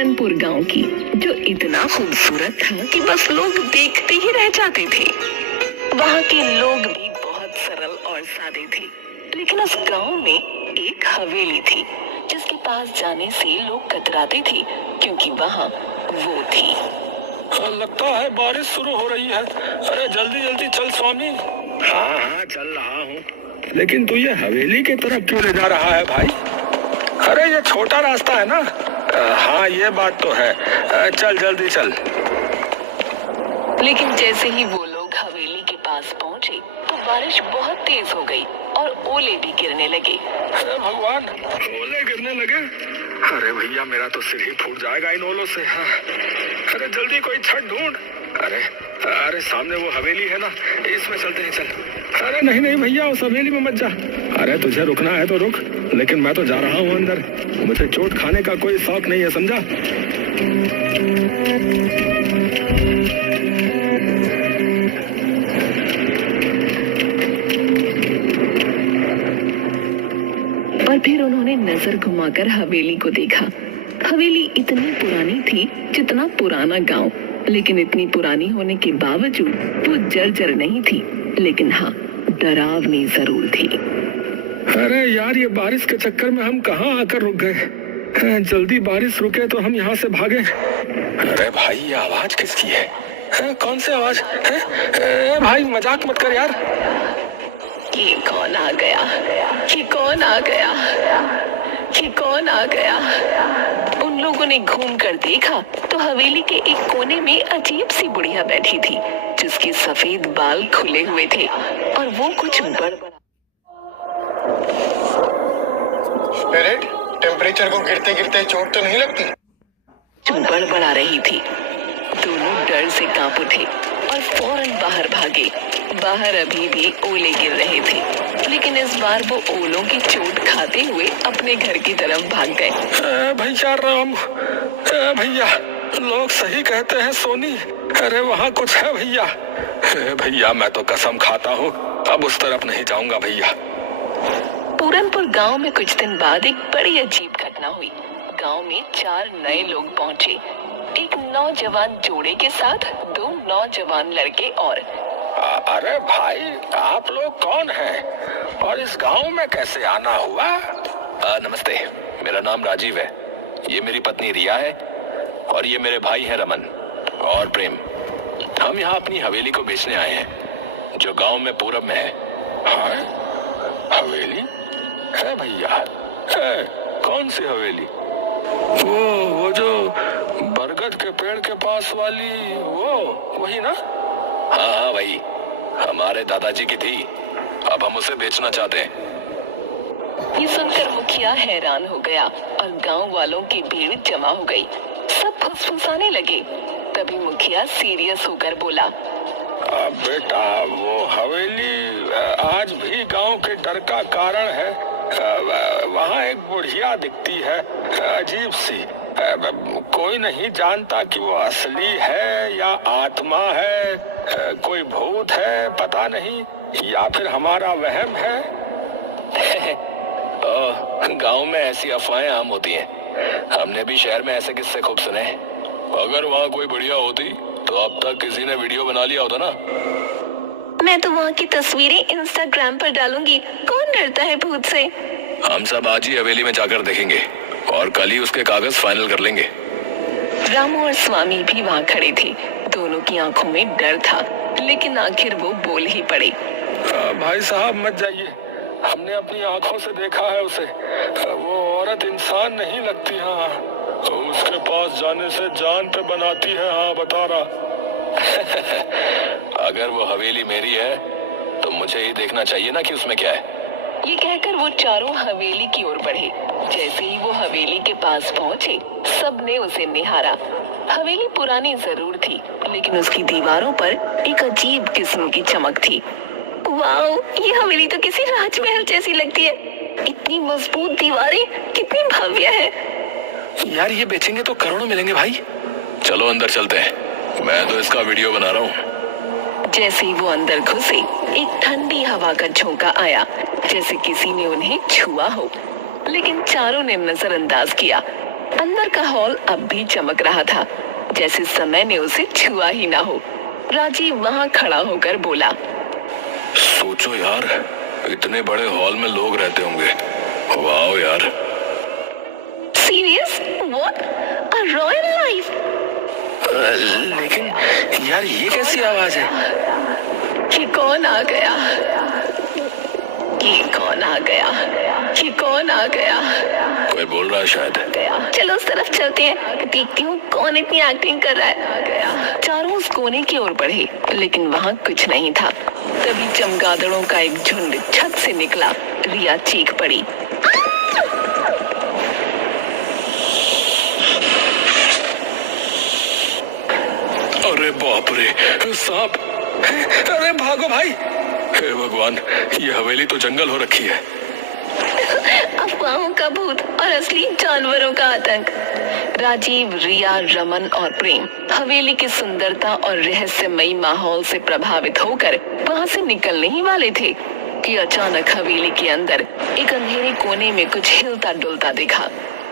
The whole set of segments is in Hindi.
पूरनपुर गांव की, जो इतना खूबसूरत था कि बस लोग देखते ही रह जाते थे। वहाँ के लोग भी बहुत सरल और सादे थे, लेकिन उस गांव में एक हवेली थी जिसके पास जाने से लोग कतराते थे, क्योंकि वहाँ वो थी। लगता है बारिश शुरू हो रही है। अरे जल्दी जल्दी चल स्वामी। हाँ हाँ चल रहा हूँ, लेकिन तू ये हवेली की तरफ क्यों ले जा रहा है भाई? अरे ये छोटा रास्ता है ना। हाँ ये बात तो है। चल जल्दी चल। लेकिन जैसे ही वो लोग हवेली के पास पहुँचे तो बारिश बहुत तेज हो गई और ओले भी गिरने लगे। अरे भगवान, ओले गिरने लगे? अरे भैया मेरा तो सिर ही फूट जाएगा इन ओलों से। हाँ। अरे जल्दी कोई छत ढूंढ। अरे अरे सामने वो हवेली है ना, इसमें चलते हैं चल। अरे नहीं नहीं भैया, उस हवेली में मत जा। अरे तुझे रुकना है तो रुक, लेकिन मैं तो जा रहा हूँ अंदर। मुझे चोट खाने का कोई शौक नहीं है, समझा? और फिर उन्होंने नजर घुमाकर हवेली को देखा। हवेली इतनी पुरानी थी जितना पुराना गांव, लेकिन इतनी पुरानी होने के बावजूद वो जर्जर नहीं थी, लेकिन हाँ डरावनी जरूर थी। अरे यार, ये बारिश के चक्कर में हम कहाँ आकर रुक गए। जल्दी बारिश रुके तो हम यहाँ से भागे। अरे भाई ये आवाज किसकी है? कौन सी आवाज है? भाई मजाक मत कर यार। ये कौन आ गया? ये कौन आ गया? ये कौन आ गया? उन लोगों ने घूम कर देखा तो हवेली के एक कोने में अजीब सी बुढ़िया बैठी थी, जिसके सफेद बाल खुले हुए थे और वो कुछ बड़बड़ा। स्पिरिट, टेम्परेचर को गिरते गिरते चोट तो नहीं लगती? बड़बड़ा रही थी। दोनों डर से कांप उठे और फौरन बाहर भागे। बाहर अभी भी ओले गिर रहे थे, लेकिन इस बार वो ओलों की चोट खाते हुए अपने घर की तरफ भाग गए। भैया राम, भैया लोग सही कहते हैं सोनी। अरे वहाँ कुछ है भैया। भैया मैं तो कसम खाता हूँ अब उस तरफ नहीं जाऊंगा भैया। पूरनपुर गांव में कुछ दिन बाद एक बड़ी अजीब घटना हुई। गांव में 4 नए लोग पहुंचे, एक नौजवान जोड़े के साथ 2 नौजवान लड़के और। अरे भाई आप लोग कौन हैं और इस गांव में कैसे आना हुआ? नमस्ते, मेरा नाम राजीव है, ये मेरी पत्नी रिया है और ये मेरे भाई हैं रमन और प्रेम। हम यहाँ अपनी हवेली को बेचने आए हैं जो गांव में पूरब में है। हाँ? हवेली है भैया? है? कौन सी हवेली? वो जो बरगद के पेड़ के पास वाली, वो वही ना? हाँ हाँ वही, हमारे दादाजी की थी, अब हम उसे बेचना चाहते हैं। ये सुनकर मुखिया हैरान हो गया और गांव वालों की भीड़ जमा हो गई। सब फुसफुसाने लगे। तभी मुखिया सीरियस होकर बोला, बेटा वो हवेली आज भी गांव के डर का कारण है। वहाँ एक बुढ़िया दिखती है, अजीब सी। कोई नहीं जानता कि वो असली है या आत्मा है, कोई भूत है पता नहीं, या फिर हमारा वहम है। गांव में ऐसी अफवाहें आम होती हैं। हमने भी शहर में ऐसे किस्से खूब सुने। अगर वहाँ कोई बढ़िया होती तो अब तक किसी ने वीडियो बना लिया होता ना। मैं तो वहाँ की तस्वीरें इंस्टाग्राम पर डालूंगी, कौन डरता है भूत से। हम सब आज ही हवेली में जाकर देखेंगे और कल ही उसके कागज फाइनल कर लेंगे। रामू और स्वामी भी वहाँ खड़े थे। दोनों की आंखों में डर था, लेकिन आखिर वो बोल ही पड़े। भाई साहब मत जाइए, हमने अपनी आंखों से देखा है उसे। वो औरत इंसान नहीं लगती। हाँ उसके पास जाने से जान पे बनाती है। हाँ बता रहा। अगर वो हवेली मेरी है तो मुझे ही देखना चाहिए ना कि उसमें क्या है। ये कहकर वो चारों हवेली की ओर बढ़े। जैसे ही वो हवेली के पास पहुँचे, सबने उसे निहारा। हवेली पुरानी जरूर थी, लेकिन उसकी दीवारों पर एक अजीब किस्म की चमक थी। वाओ, ये हवेली तो किसी राजमहल जैसी लगती है। इतनी मजबूत दीवारें, कितनी भव्य है। यार ये बेचेंगे तो करोड़ों मिलेंगे भाई। चलो अंदर चलते हैं, मैं तो इसका वीडियो बना रहा हूँ। जैसे ही वो अंदर घुसे, एक ठंडी हवा का झोंका आया, जैसे किसी ने उन्हें छुआ हो, लेकिन चारों ने नजरअंदाज किया। अंदर का हॉल अब भी चमक रहा था, जैसे समय ने उसे छुआ ही ना हो। राजीव वहाँ खड़ा होकर बोला, सोचो यार, इतने बड़े हॉल में लोग रहते होंगे। वाह यार। Serious? What? A royal life? लेकिन यार ये कैसी आवाज है? ये कौन आ गया? ये कौन आ गया? ये कौन आ गया? कोई बोल रहा है शायद। चलो उस तरफ चलते हैं, देखती हूँ कौन इतनी एक्टिंग कर रहा है। चारों उस कोने की ओर बढ़े, लेकिन वहाँ कुछ नहीं था। तभी चमगादड़ों का एक झुंड छत से निकला। रिया चीख पड़ी। अरे बाप रे, सांप! अरे भागो भाई! हे भगवान, ये हवेली तो जंगल हो रखी है। अफवाहों का भूत और असली जानवरों का आतंक। राजीव, रिया, रमन और प्रेम हवेली की सुंदरता और रहस्यमयी माहौल से प्रभावित होकर वहाँ से निकलने ही वाले थे कि अचानक हवेली के अंदर एक अंधेरे कोने में कुछ हिलता डुलता दिखा।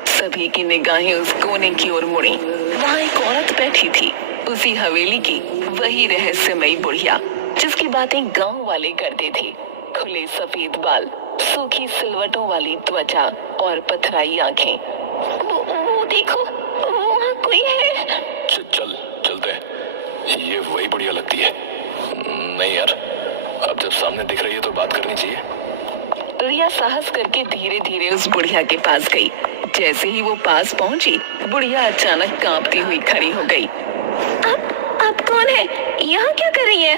सभी की निगाहें उस कोने की ओर मुड़ी। वहाँ एक औरत बैठी थी, उसी हवेली की वही रहस्यमयी बुढ़िया जिसकी बातें गांव वाले करते थे। खुले सफेद बाल, सूखी सिलवटों वाली त्वचा और पथराई आंखें। वो देखो, वहाँ कोई है। चलते हैं। ये वही बढ़िया लगती है। नहीं यार, अब जब सामने दिख रही है तो बात करनी चाहिए। रिया साहस करके धीरे धीरे उस बुढ़िया के पास गई। जैसे ही वो पास पहुंची, बुढ़िया अचानक कांपती हुई खड़ी हो गई। आप कौन है? यहाँ क्या कर रही है?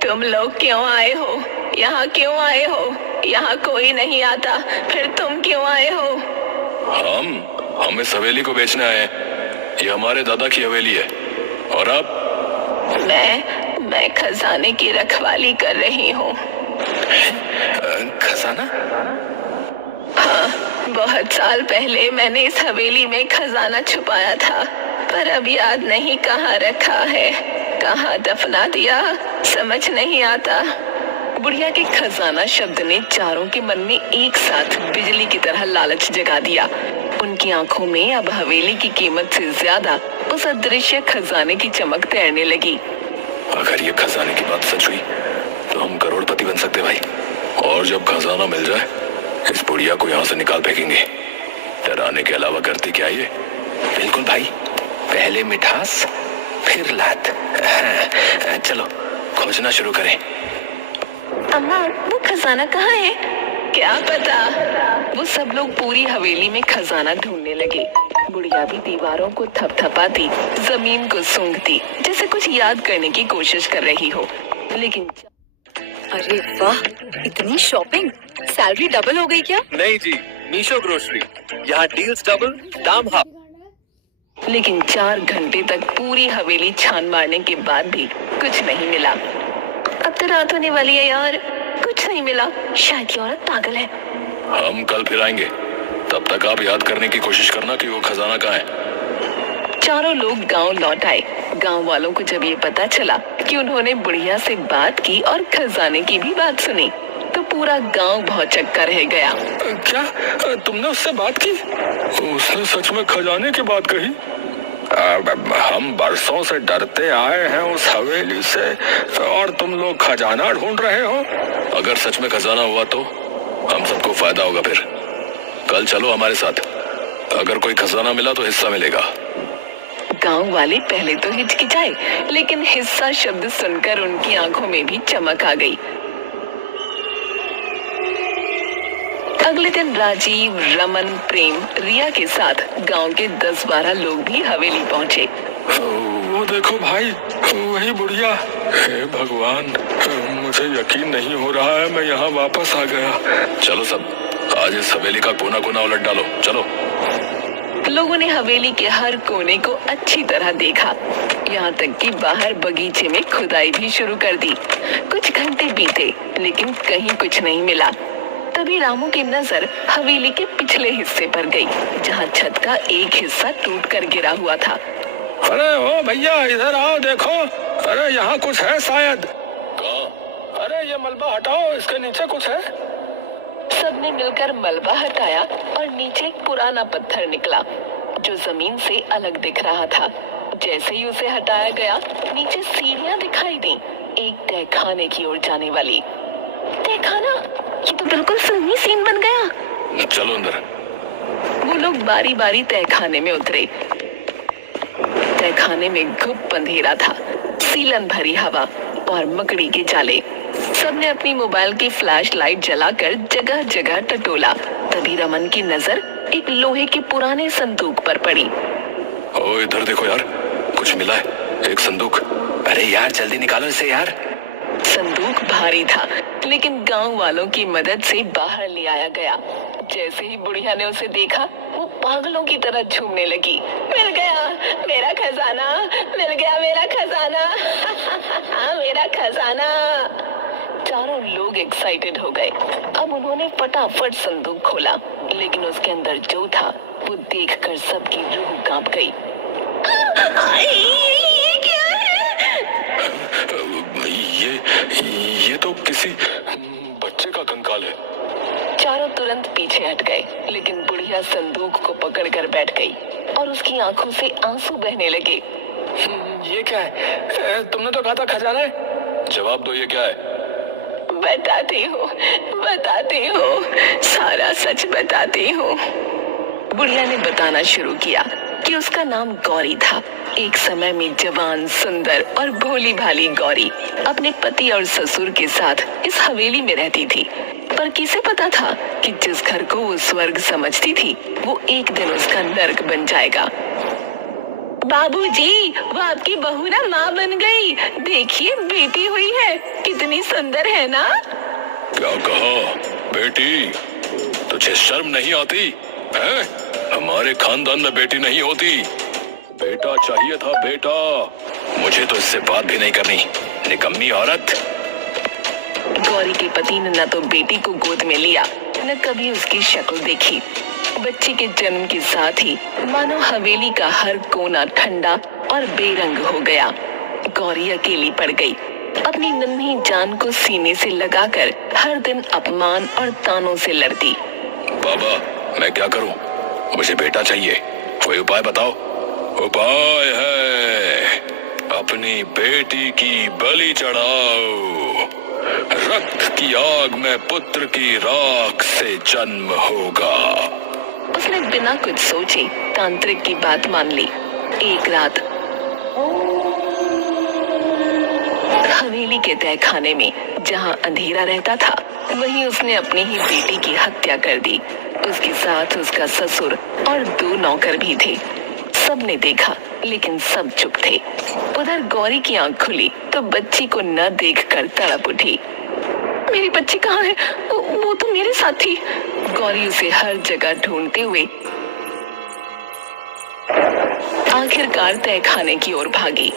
तुम लोग क्यों आए हो? यहाँ क्यों आए हो? यहाँ कोई नहीं आता, फिर तुम क्यों आए हो? हम इस हवेली को बेचने आए हैं। ये हमारे दादा की हवेली है। और आप? मैं खजाने की रखवाली कर रही हूँ। खजाना? हाँ, बहुत साल पहले मैंने इस हवेली में खजाना छुपाया था, पर अब याद नहीं कहाँ रखा है, कहाँ दफना दिया, समझ नहीं आता। बुढ़िया के खजाना शब्द ने चारों के मन में एक साथ बिजली की तरह लालच जगा दिया। उनकी आंखों में अब हवेली की कीमत से ज्यादा उस अदृश्य खजाने की चमक तैरने लगी। अगर ये खजाने की बात सच हुई तो हम करोड़पति बन सकते भाई। और जब खजाना मिल जाए, इस बुढ़िया को यहाँ से निकाल फेंकेंगे। डराने के अलावा करती क्या ये? बिल्कुल भाई, पहले मिठास फिर लात। चलो खोजना शुरू करें। अम्मा, वो खजाना कहाँ है? क्या पता। वो सब लोग पूरी हवेली में खजाना ढूंढने लगे। बुढ़िया भी दीवारों को थपथपाती, जमीन को सूंघती, जैसे कुछ याद करने की कोशिश कर रही हो। लेकिन अरे वाह, इतनी शॉपिंग! सैलरी डबल हो गई क्या? नहीं जी, मीशो ग्रोसरी, यहाँ डील्स डबल, दाम हाफ। लेकिन 4 घंटे तक पूरी हवेली छान मारने के बाद भी कुछ नहीं मिला। अब तो रात होने वाली है यार, कुछ नहीं मिला। शायद ये औरत पागल है। हम कल फिर आएंगे, तब तक आप याद करने की कोशिश करना कि वो खजाना कहाँ है। चारों लोग गांव लौट आए। गांव वालों को जब ये पता चला कि उन्होंने बुढ़िया से बात की और खजाने की भी बात सुनी, तो पूरा गांव भौचक्का रह गया। क्या तुमने उससे बात की? उसने सच में खजाने की बात कही? हम बरसों से डरते आए हैं उस हवेली से, और तुम लोग खजाना ढूंढ रहे हो। अगर सच में खजाना हुआ तो हम सबको फायदा होगा। फिर कल चलो हमारे साथ, अगर कोई खजाना मिला तो हिस्सा मिलेगा। गांव वाले पहले तो हिचकिचाए, लेकिन हिस्सा शब्द सुनकर उनकी आंखों में भी चमक आ गई। अगले दिन राजीव, रमन, प्रेम, रिया के साथ गांव के 10-12 लोग भी हवेली पहुंचे। वो देखो भाई, वही बुढ़िया। हे भगवान, मुझे यकीन नहीं हो रहा है मैं यहाँ वापस आ गया। चलो सब, आज इस हवेली का कोना कोना उलट डालो। चलो। लोगों ने हवेली के हर कोने को अच्छी तरह देखा, यहाँ तक कि बाहर बगीचे में खुदाई भी शुरू कर दी। कुछ घंटे बीते, लेकिन कहीं कुछ नहीं मिला। तभी रामू की नजर हवेली के पिछले हिस्से पर गई, जहाँ छत का एक हिस्सा टूट कर गिरा हुआ था। अरे ओ भैया, इधर आओ, देखो। अरे यहाँ कुछ है शायद। अरे ये मलबा हटाओ, इसके नीचे कुछ है। सब सबने मिलकर मलबा हटाया और नीचे एक पुराना पत्थर निकला जो जमीन से अलग दिख रहा था। जैसे ही उसे हटाया गया, नीचे सीढ़ियां दिखाई दी, एक तहखाने की ओर जाने वाली। तहखाना? ये तो बिल्कुल फिल्मी सीन बन गया। चलो अंदर। वो लोग बारी बारी तहखाने में उतरे। तहखाने में गुप्त अंधेरा था, सीलन भरी हवा और मकड़ी के जाले। सबने अपनी मोबाइल की फ्लैश लाइट जलाकर जगह जगह टटोला। तभी रमन की नजर एक लोहे के पुराने संदूक पर पड़ी। ओ इधर देखो यार, कुछ मिला है, एक संदूक। अरे यार जल्दी निकालो इसे यार। संदूक भारी था, लेकिन गांव वालों की मदद से बाहर ले आया गया। जैसे ही बुढ़िया ने उसे देखा, वो पागलों की तरह झूमने लगी। मिल गया मेरा खजाना, मिल गया मेरा खजाना, मेरा खजाना। चारों लोग एक्साइटेड हो गए। अब उन्होंने फटाफट संदूक खोला, लेकिन उसके अंदर जो था वो देखकर सबकी रूह कांप गई। ये क्या है? ये तो किसी बच्चे का कंकाल है। चारों तुरंत पीछे हट गए, लेकिन बुढ़िया संदूक को पकड़कर बैठ गई और उसकी आंखों से आंसू बहने लगे। ये क्या है? तुमने तो कहा था खजाना है। जवाब दो, ये क्या है? बताती हूँ, सारा सच बताती हूँ। बुढ़िया ने बताना शुरू किया कि उसका नाम गौरी था। एक समय में जवान, सुंदर और भोली भाली गौरी अपने पति और ससुर के साथ इस हवेली में रहती थी। पर किसे पता था कि जिस घर को वो स्वर्ग समझती थी, वो एक दिन उसका नर्क बन जाएगा। बाबूजी, वो आपकी बहू ना माँ बन गई। देखिए बेटी हुई है, कितनी सुंदर है ना? क्या कहा बेटी? तुझे शर्म नहीं आती है? हमारे खानदान में बेटी नहीं होती। बेटा चाहिए था, बेटा। मुझे तो इससे बात भी नहीं करनी, निकम्मी औरत। गौरी के पति ने न तो बेटी को गोद में लिया, न कभी उसकी शक्ल देखी। बच्चे के जन्म के साथ ही मानो हवेली का हर कोना ठंडा और बेरंग हो गया। गौरी अकेली पड़ गई, अपनी नन्ही जान को सीने से लगाकर हर दिन अपमान और तानों से लड़ती। बाबा, मैं क्या करूं? मुझे बेटा चाहिए, कोई उपाय बताओ। उपाय है, अपनी बेटी की बलि चढ़ाओ। रक्त की आग में पुत्र की राख से जन्म होगा। उसने बिना कुछ सोचे तांत्रिक की बात मान ली। एक रात हवेली के तहखाने में जहां अंधेरा रहता था, वहीं उसने अपनी ही बेटी की हत्या कर दी। उसके साथ उसका ससुर और 2 नौकर भी थे। सबने देखा, लेकिन सब चुप थे। उधर गौरी की आंख खुली तो बच्ची को न देखकर तड़प उठी। मेरी बच्ची कहाँ है? वो तो मेरे साथ थी। गौरी उसे हर जगह ढूंढते हुए आखिरकार तहखाने की ओर भागी।